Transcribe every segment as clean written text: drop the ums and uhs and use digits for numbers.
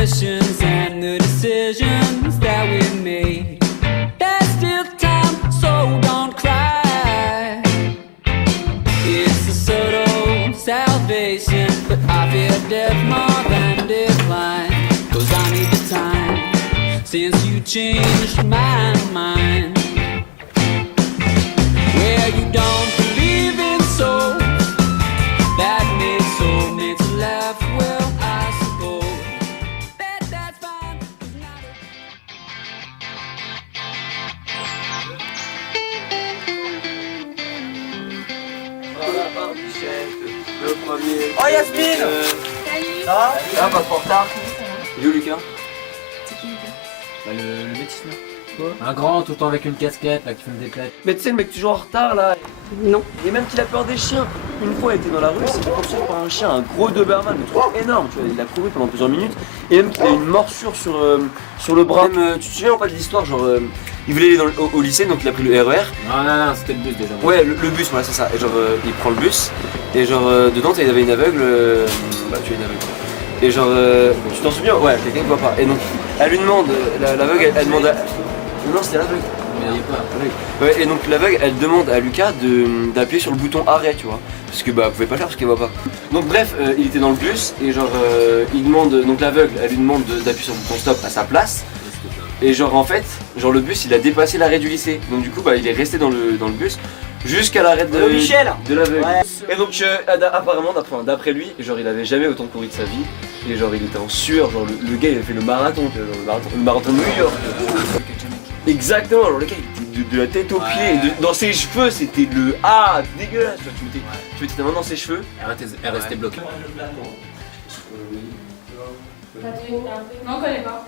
ambitions and the decisions that we made. There's still time, so don't cry. It's a subtle salvation, but I fear death more than decline. 'Cause I need the time since you changed my mind. Where you don't believe in soul, that makes soul makes laugh. Well, I suppose that's fine. It's not Le premier. Oh Yasmine. Salut. Ça va? Ça va, pas trop en retard. Il est où Lucas? C'est qui Lucas? Bah le métis là. Quoi? Un grand tout le temps avec une casquette là qui fume des clés. Mais tu sais, le mec toujours en retard là. Non. Et même qu'il a peur des chiens. Une fois, il était dans la rue, il s'est fait poursuivre par un chien, un gros Doberman, un truc énorme, tu vois. Il a couru pendant plusieurs minutes. Et même qu'il a une morsure sur le bras. Même, tu te souviens pas de l'histoire, genre, il voulait aller au lycée, donc il a pris le RER. Non, c'était le bus déjà. Ouais, le bus, voilà, c'est ça. Et genre, il prend le bus. Et genre, dedans, il y avait une aveugle. Bah, tu es une aveugle. Et genre, tu t'en souviens? Ouais, quelqu'un qui voit pas. Et donc, elle lui demande, l'aveugle, elle demande à. Non, c'était l'aveugle. Mais il y a pas. Ouais, et donc l'aveugle, elle demande à Lucas d'appuyer sur le bouton arrêt, tu vois. Parce que bah, vous pouvez pas le faire parce qu'elle voit pas. Donc bref, il était dans le bus et genre, il demande, donc l'aveugle, elle lui demande d'appuyer sur le bouton stop à sa place. Et genre en fait, genre le bus, il a dépassé l'arrêt du lycée. Donc du coup, bah, il est resté dans le bus jusqu'à l'arrêt de l'aveugle. Ouais. Et donc apparemment, d'après lui, genre il avait jamais autant couru de sa vie. Et genre il était en sueur, genre le gars il a fait le marathon, tu vois, genre, le marathon de New York. Exactement, alors le gars il était de la tête aux pieds, et dans ses cheveux c'était le dégueulasse, tu mettais ta main dans ses cheveux. Elle restait bloquée. Non, on connaît pas.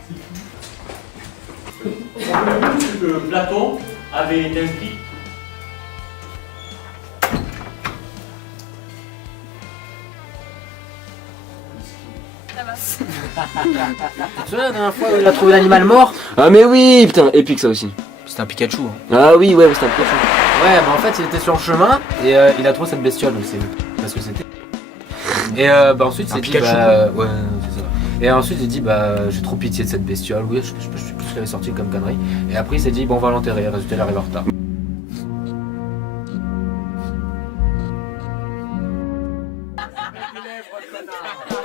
Que Platon avait inscrit. Ça va. Tu te souviens la dernière fois où il a trouvé l'animal mort? Ah mais oui, putain, épique ça aussi. C'était un Pikachu. Hein. Ah oui, ouais, c'était un peu. Ouais, bah en fait il était sur le chemin et il a trouvé cette bestiole, c'est parce que c'était. Et bah ensuite il s'est dit Pikachu, ouais, c'est ça. Et ensuite il s'est dit bah j'ai trop pitié de cette bestiole, oui je sais plus ce qu'il avait sorti comme connerie. Et après il s'est dit bon on va l'enterrer, résultat il arrive en retard.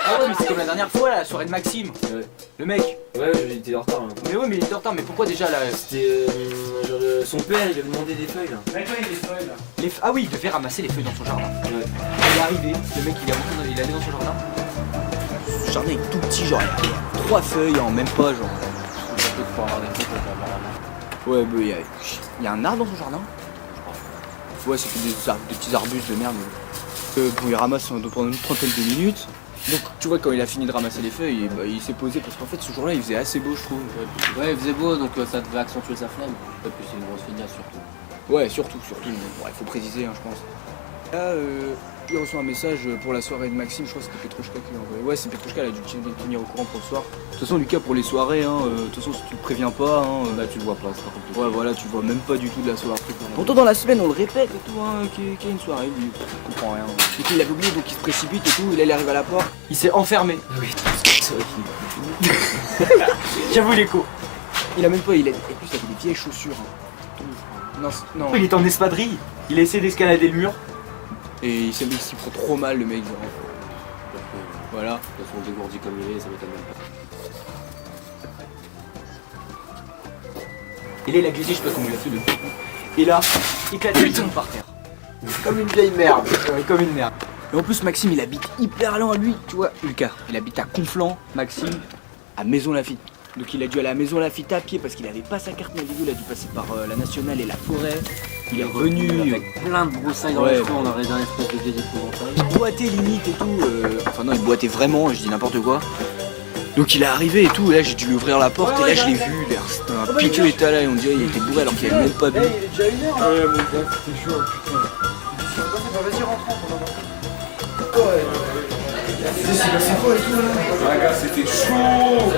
Ah ouais mais c'est comme la dernière fois la soirée de Maxime. Le mec. Ouais, il était en retard. Hein. Mais ouais mais il était en retard, mais pourquoi déjà là? C'était genre son père, il avait demandé des feuilles là. Ah oui, il devait ramasser les feuilles dans son jardin. Ouais. Il est arrivé, le mec il est allé dans son jardin. Ce jardin est tout petit, genre il y a 3 feuilles en même pas, genre. Ouais, bah il y a un arbre dans son jardin. Ouais, c'était des petits arbustes de merde. Bon, il ramasse pendant une trentaine de minutes. Donc tu vois quand il a fini de ramasser les feuilles, bah, il s'est posé parce qu'en fait ce jour-là il faisait assez beau je trouve. Ouais il faisait beau donc ça devait accentuer sa flemme. Et puis c'est une grosse feignasse surtout. Ouais surtout. Bon, il faut préciser hein, je pense. Là il reçoit un message pour la soirée de Maxime, je crois que c'était Petrouchka qui l'a envoyé. Ouais c'est Petrouchka, elle a dû tenir au courant pour le soir. De toute façon Lucas pour les soirées, de toute façon si tu le préviens pas, Bah tu le vois pas, c'est pas compliqué. ouais voilà tu vois même pas du tout de la soirée. Pourtant dans la semaine on le répète et tout qu'il y a une soirée, lui il comprend rien. Du coup il avait oublié donc il se précipite et tout, il arrive à la porte, il s'est enfermé. Oui, c'est vrai qu'il j'avoue l'écho. Il a même pas, et plus il avait des vieilles chaussures. Non. Il est en espadrille, il a essayé d'escalader le mur. Et il s'y prend trop mal le mec genre. Voilà. De toute façon dégourdi comme il est, ça m'étonne même pas. Et là il a glissé, je sais pas comment il a fait de. Et là, il tombe par terre. Comme une vieille merde. Ouais, comme une merde. Et en plus Maxime il habite hyper loin lui, tu vois. Lucas, il habite à Conflans, Maxime à Maison-Lafitte. Donc il a dû aller à Maison-Lafitte à pied parce qu'il avait pas sa carte Navigo, il a dû passer par la nationale et la forêt. Il est revenu avec plein de broussailles dans les cheveux, on aurait un espèce de vieille épouvantable. Il boitait limite et tout. Enfin non il boitait vraiment, je dis n'importe quoi. Donc il est arrivé et tout, et là j'ai dû lui ouvrir la porte et là je l'ai vu, c'était un piqueux état là et on dirait qu'il était bourré alors qu'il avait même pas bu. Il est déjà 1h. Ouais mon gars c'était chaud putain. Vas-y rentre, on va voir. Ouais. C'est passé quoi et tout là? Ouais gars c'était chaud.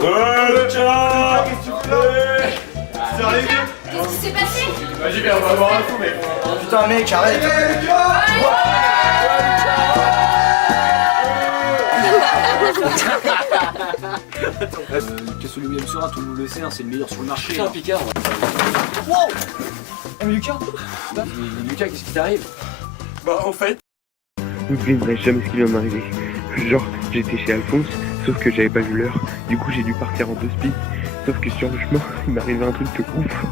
Ouais ciao. Qu'est-ce que tu fais? C'est arrivé? Qu'est-ce qui s'est passé? Vas-y viens on va voir un coup mec. Putain mec arrête. Ouais, ciao. Cassoulet William Sora, tout le monde le sait, hein, c'est le meilleur sur le marché. Putain, Picard. Wow. Eh, mais Lucas. Mais Lucas, qu'est-ce qui t'arrive? Bah en fait... Vous devinerez jamais ce qui vient de m'arriver. Genre, j'étais chez Alphonse, sauf que j'avais pas vu l'heure. Du coup, j'ai dû partir en 2 speed. Sauf que sur le chemin, il m'arrivait un truc de ouf.